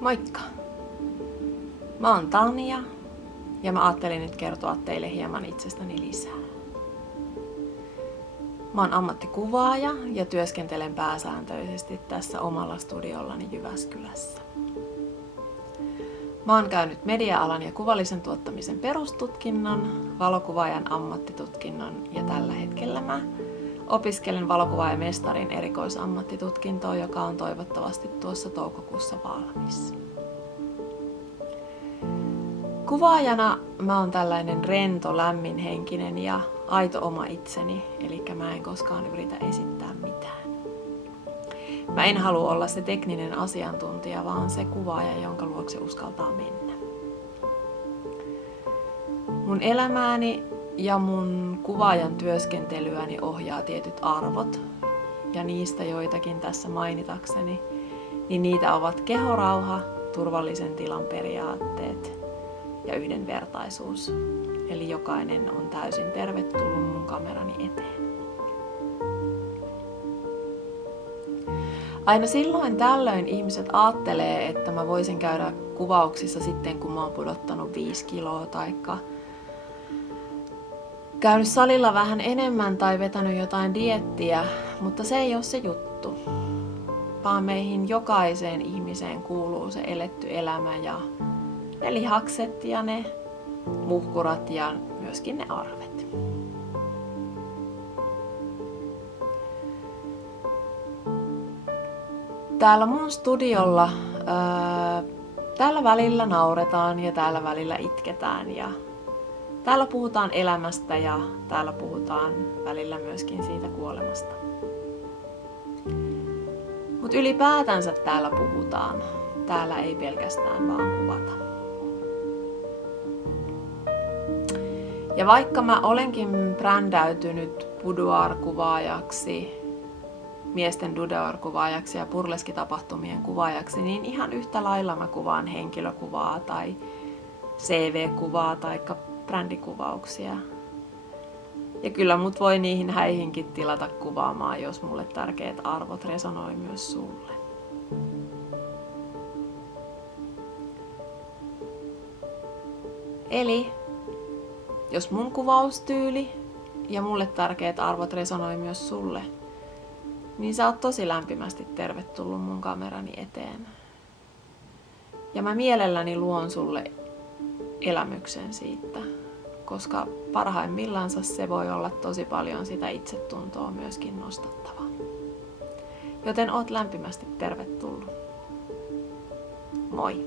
Moikka! Mä oon Tanja ja mä ajattelin nyt kertoa teille hieman itsestäni lisää. Mä oon ammattikuvaaja ja työskentelen pääsääntöisesti tässä omalla studiollani Jyväskylässä. Mä oon käynyt media-alan ja kuvallisen tuottamisen perustutkinnon, valokuvaajan ammattitutkinnon ja tällä hetkellä mä opiskelen valokuvaajamestarin erikoisammattitutkintoa, joka on toivottavasti tuossa toukokuussa valmis. Kuvaajana mä oon tällainen rento, lämminhenkinen ja aito oma itseni, eli mä en koskaan yritä esittää mitään. Mä en halua olla se tekninen asiantuntija, vaan se kuvaaja, jonka luokse uskaltaa mennä. Mun elämääni ja mun kuvaajan työskentelyäni ohjaa tietyt arvot, ja niistä joitakin tässä mainitakseni, niin niitä ovat kehorauha, turvallisen tilan periaatteet ja yhdenvertaisuus. Eli jokainen on täysin tervetullut mun kamerani eteen. Aina silloin tällöin ihmiset ajattelee, että mä voisin käydä kuvauksissa sitten, kun mä oon pudottanut 5 kiloa taikka käynyt salilla vähän enemmän tai vetänyt jotain dieettiä, mutta se ei ole se juttu. Vaan meihin jokaiseen ihmiseen kuuluu se eletty elämä ja ne lihakset ja ne muhkurat ja myöskin ne arvet. Täällä mun studiolla täällä välillä nauretaan ja täällä välillä itketään ja täällä puhutaan elämästä ja täällä puhutaan välillä myöskin siitä kuolemasta. Mutta ylipäätänsä täällä puhutaan. Täällä ei pelkästään vaan kuvata. Ja vaikka mä olenkin brändäytynyt boudoir-kuvaajaksi, miesten boudoir-kuvaajaksi ja burleskitapahtumien kuvaajaksi, niin ihan yhtä lailla mä kuvaan henkilökuvaa tai CV-kuvaa tai brändikuvauksia. Ja kyllä mut voi niihin häihinkin tilata kuvaamaan, jos mulle tärkeät arvot resonoi myös sulle. Eli jos mun kuvaustyyli ja mulle tärkeät arvot resonoi myös sulle, niin sä oot tosi lämpimästi tervetullut mun kamerani eteen. Ja mä mielelläni luon sulle elämyksen siitä, koska parhaimmillansa se voi olla tosi paljon sitä itsetuntoa myöskin nostattavaa. Joten oot lämpimästi tervetullut. Moi!